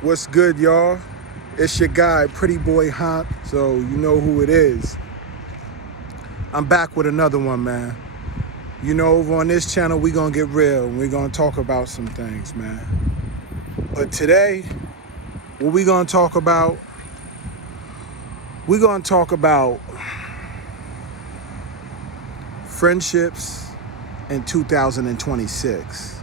What's good, y'all? It's your guy, Pretty Boy Honk, so you know who it is. I'm back with another one, man. You know, over on this channel, we gonna get real and we gonna talk about some things, man. But today, what we gonna talk about, we gonna talk about friendships in 2026.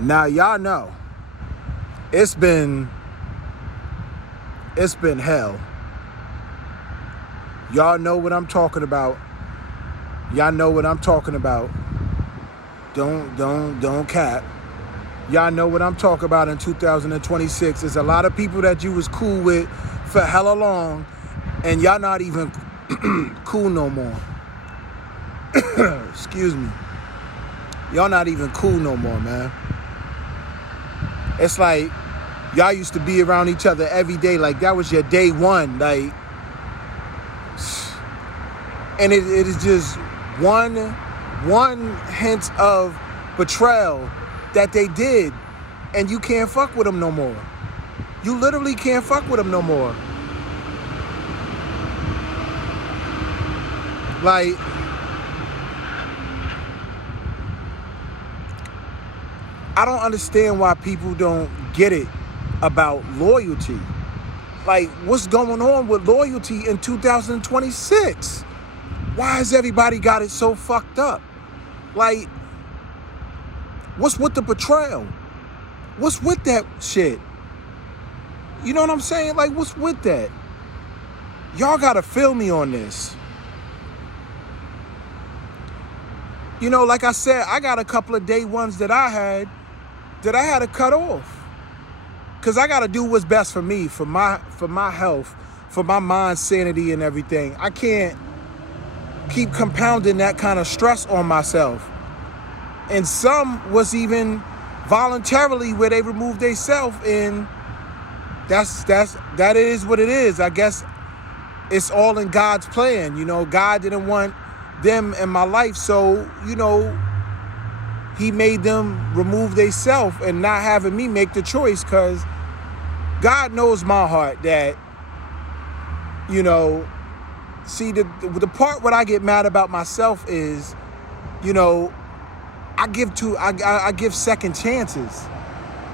Now, y'all know, it's been hell. Y'all know what I'm talking about. Y'all know what I'm talking about. Don't cap. Y'all know what I'm talking about in 2026. There's a lot of people that you was cool with for hella long, and y'all not even cool no more. Excuse me. Y'all not even cool no more, man. It's like y'all used to be around each other every day, like that was your day one, like, and it is just one hint of betrayal that they did, and you can't fuck with them no more. You literally can't fuck with them no more. Like, I don't understand why people don't get it about loyalty. Like, what's going on with loyalty in 2026? Why has everybody got it so fucked up? Like, what's with the betrayal? What's with that shit? You know what I'm saying? Like, what's with that? Y'all gotta feel me on this. You know, like I said, I got a couple of day ones that I had to cut off. Cause I gotta do what's best for me, for my health, for my mind sanity and everything. I can't keep compounding that kind of stress on myself. And some was even voluntarily where they removed themselves, and that is what it is. I guess it's all in God's plan. You know, God didn't want them in my life, so, you know, he made them remove themselves and not having me make the choice, because God knows my heart that, you know, see, the part what I get mad about myself is, you know, I give second chances,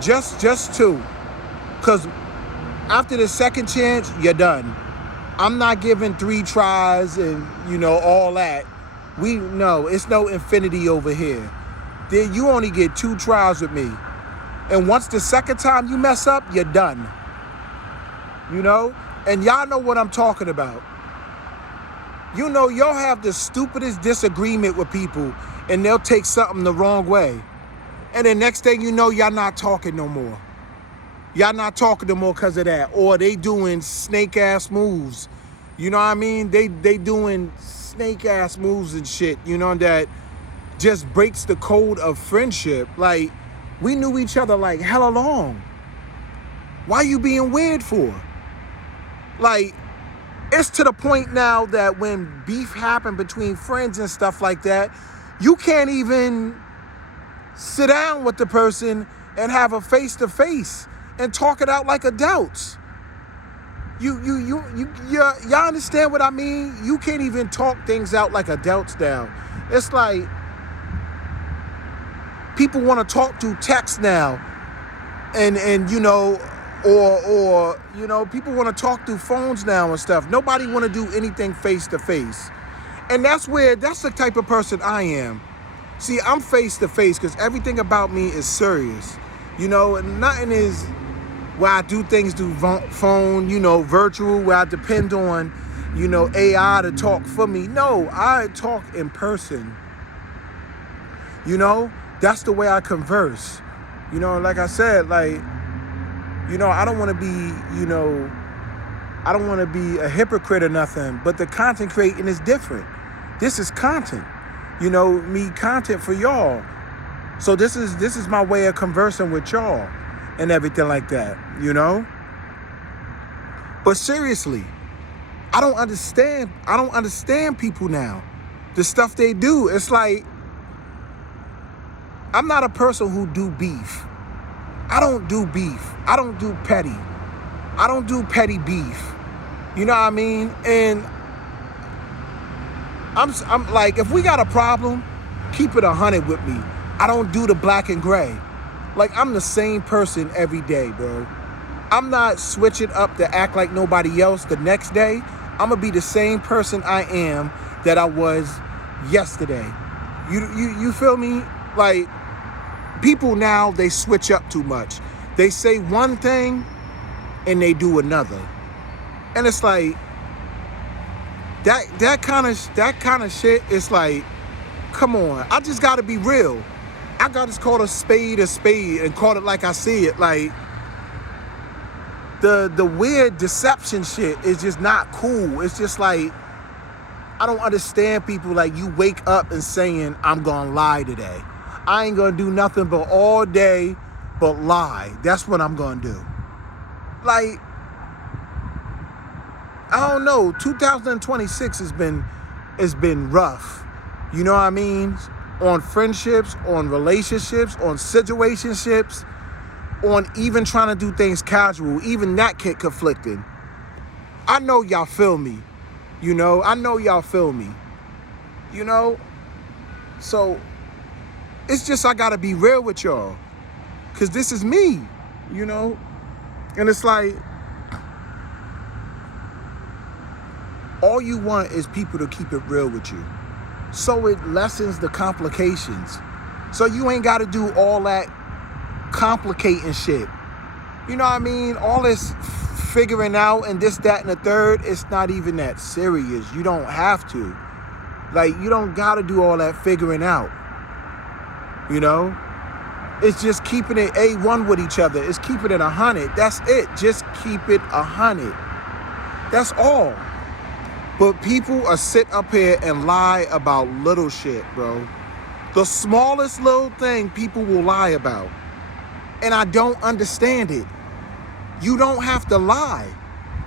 just two, because after the second chance, you're done. I'm not giving 3 tries and, you know, all that. It's no infinity over here. Then you only get 2 tries with me. And once the second time you mess up, you're done. You know? And y'all know what I'm talking about. You know, y'all have the stupidest disagreement with people, and they'll take something the wrong way. And the next thing you know, y'all not talking no more. Y'all not talking no more because of that. Or they doing snake-ass moves. You know what I mean? They doing snake-ass moves and shit, you know, that just breaks the code of friendship. Like, we knew each other like hella long. Why you being weird for? Like, it's to the point now that when beef happen between friends and stuff like that, you can't even sit down with the person and have a face-to-face and talk it out like adults. Y'all understand what I mean? You can't even talk things out like adults now. It's like people want to talk through text now, and you know, or you know, people want to talk through phones now and stuff. Nobody want to do anything face to face, and that's the type of person I am. See, I'm face to face because everything about me is serious. You know, nothing is where I do things through phone, you know, virtual, where I depend on, you know, AI to talk for me. No, I talk in person. You know, that's the way I converse. You know, like I said, like, you know, I don't want to be, you know, I don't want to be a hypocrite or nothing, but the content creating is different. This is content, you know, me content for y'all. So this is my way of conversing with y'all and everything like that, you know? But seriously, I don't understand people now. The stuff they do. It's like, I'm not a person who do beef. I don't do beef. I don't do petty. I don't do petty beef. You know what I mean? And I'm like, if we got a problem, keep it 100 with me. I don't do the black and gray. Like, I'm the same person every day, bro. I'm not switching up to act like nobody else the next day. I'm gonna be the same person I am that I was yesterday. You feel me? Like, people now, they switch up too much. They say one thing and they do another. And it's like, that kind of shit is like, come on. I just gotta be real. I gotta call a spade and call it like I see it. Like, the weird deception shit is just not cool. It's just like, I don't understand people like, you wake up and saying, I'm gonna lie today. I ain't gonna do nothing but all day but lie. That's what I'm gonna do. Like, I don't know. 2026 has been rough. You know what I mean? On friendships, on relationships, on situationships, on even trying to do things casual. Even that get conflicting. I know y'all feel me. You know? I know y'all feel me. You know? So, it's just I gotta be real with y'all. Because this is me. You know? And it's like, all you want is people to keep it real with you. So it lessens the complications. So you ain't got to do all that complicating shit. You know what I mean? All this figuring out and this, that, and the third, it's not even that serious. You don't have to. Like, you don't got to do all that figuring out. You know? It's just keeping it A1 with each other. It's keeping it 100. That's it. Just keep it 100. That's all. But people are sit up here and lie about little shit, bro. The smallest little thing people will lie about. And I don't understand it. You don't have to lie.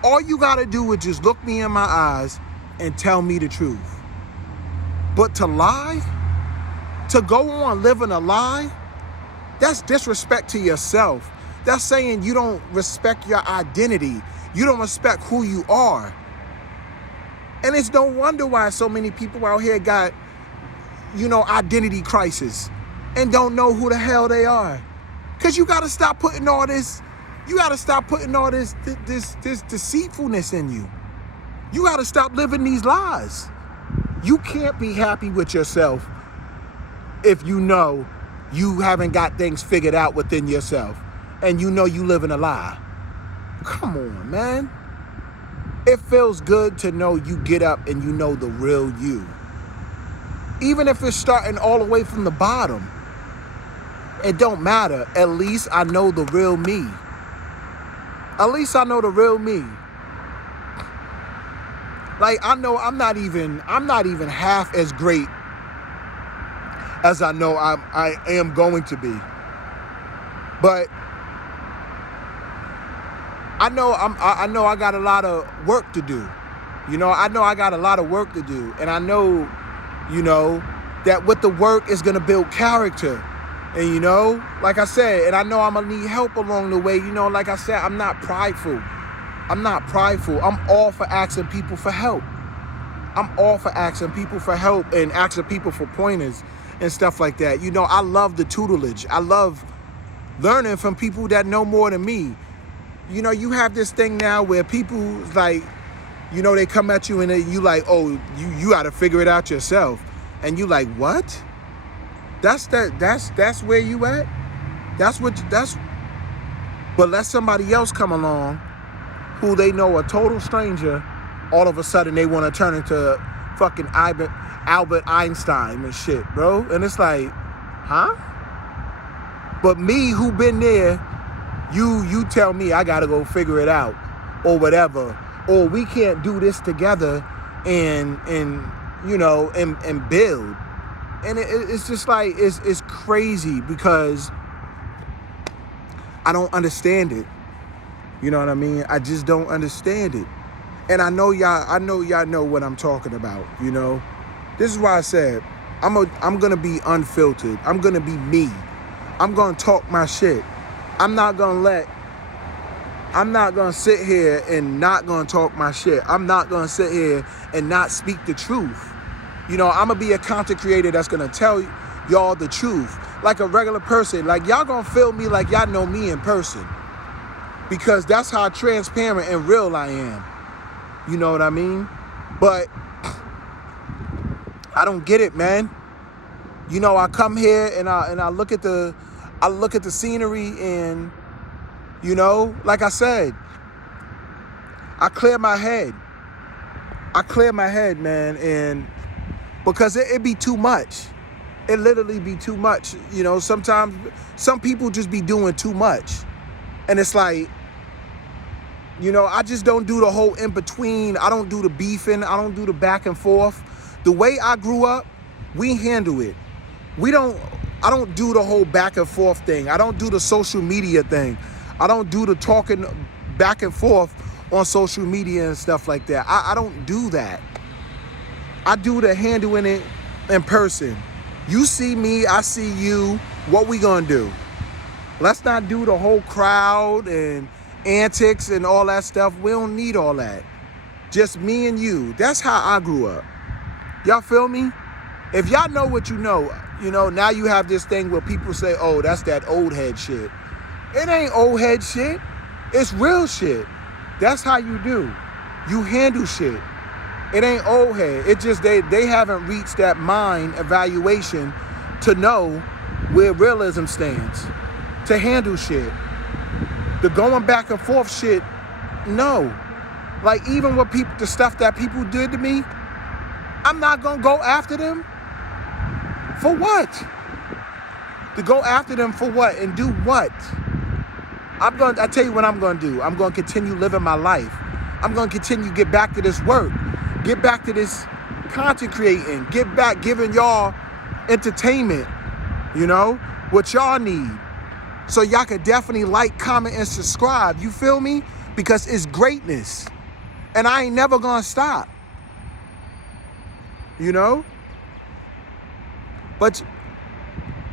All you gotta do is just look me in my eyes and tell me the truth. But to lie, to go on living a lie, that's disrespect to yourself. That's saying you don't respect your identity. You don't respect who you are. And it's no wonder why so many people out here got, identity crisis and don't know who the hell they are. Because you got to stop putting all this, this deceitfulness in you. You got to stop living these lies. You can't be happy with yourself if you know you haven't got things figured out within yourself and you know you live in a lie. Come on, man. It feels good to know you get up and you know the real you. Even if it's starting all the way from the bottom. It don't matter. At least I know the real me. At least I know the real me. Like, I know I'm not even half as great as I know I am going to be. But I know I got a lot of work to do. I know I got a lot of work to do. And I know, that with the work is going to build character. And, like I said, and I know I'm going to need help along the way. Like I said, I'm not prideful. I'm all for asking people for help. I'm all for asking people for help and asking people for pointers and stuff like that. I love the tutelage. I love learning from people that know more than me. You have this thing now where people like, they come at you and you like, oh, you got to figure it out yourself. And you like, what? That's where you at? But let somebody else come along who they know a total stranger, all of a sudden they want to turn into fucking Albert Einstein and shit, bro. And it's like, huh? But me who been there, you tell me I gotta go figure it out or whatever, or we can't do this together and build. And it's just like, it's crazy because I don't understand it. You know what I mean? I just don't understand it. And I know y'all know what I'm talking about, This is why I said, I'm gonna be unfiltered. I'm gonna be me. I'm gonna talk my shit. I'm not gonna sit here and not gonna talk my shit. I'm not gonna sit here and not speak the truth. I'm gonna be a content creator that's gonna tell y'all the truth. Like a regular person. Like, y'all gonna feel me like y'all know me in person. Because that's how transparent and real I am. You know what I mean? But I don't get it, man. I come here and I look at the scenery, and like I said, I clear my head, man, and because it be too much. It literally be too much. Sometimes some people just be doing too much. And it's like, I just don't do the whole in between. I don't do the beefing. I don't do the back and forth. The way I grew up, we handle it. I don't do the whole back and forth thing. I don't do the social media thing. I don't do the talking back and forth on social media and stuff like that. I don't do that. I do the handling it in person. You see me, I see you. What we gonna do? Let's not do the whole crowd and antics and all that stuff. We don't need all that. Just me and you. That's how I grew up. Y'all feel me? If y'all know what you know, now you have this thing where people say, oh, that's that old head shit. It ain't old head shit. It's real shit. That's how you do. You handle shit. It ain't old head. It just they haven't reached that mind evaluation to know where realism stands. To handle shit. The going back and forth shit, no. Like, even with the stuff that people did to me, I'm not gonna go after them. For what? To go after them for what? And do what? I tell you what I'm gonna do. I'm gonna continue living my life. I'm gonna continue to get back to this work. Get back to this content creating. Get back giving y'all entertainment, what y'all need. So y'all could definitely like, comment, and subscribe. You feel me? Because it's greatness. And I ain't never gonna stop. But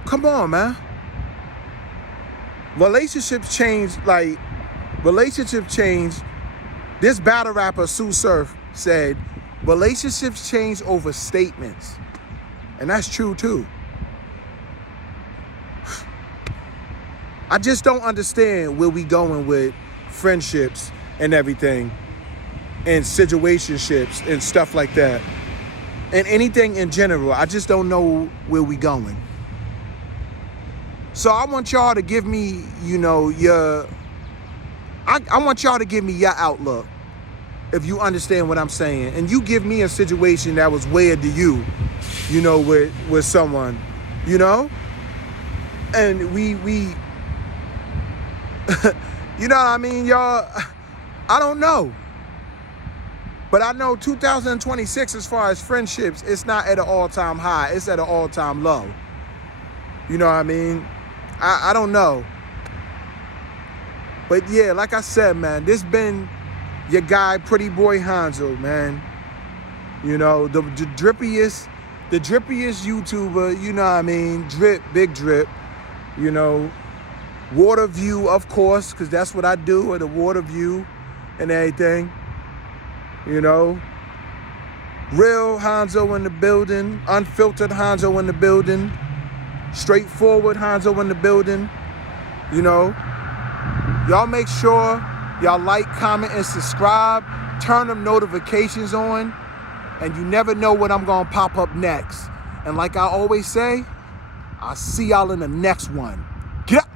come on, man. Relationships change. This battle rapper, Sue Surf, said, relationships change over statements. And that's true too. I just don't understand where we going with friendships and everything, and situationships and stuff like that, and anything in general. I just don't know where we going. So I want y'all to give me, I want y'all to give me your outlook, if you understand what I'm saying. And you give me a situation that was weird to you, with someone, and we you know what I mean, y'all? I don't know. But I know 2026, as far as friendships, it's not at an all-time high. It's at an all-time low. You know what I mean? I don't know. But yeah, like I said, man, this been your guy, Pretty Boy Hanzo, man. The drippiest YouTuber, you know what I mean? Drip, big drip, Water view, of course, because that's what I do, at the water view and everything. Real Hanzo in the building, unfiltered Hanzo in the building, straightforward Hanzo in the building. Y'all make sure y'all like, comment, and subscribe. Turn them notifications on, and you never know what I'm gonna pop up next. And like I always say, I'll see y'all in the next one. Get up.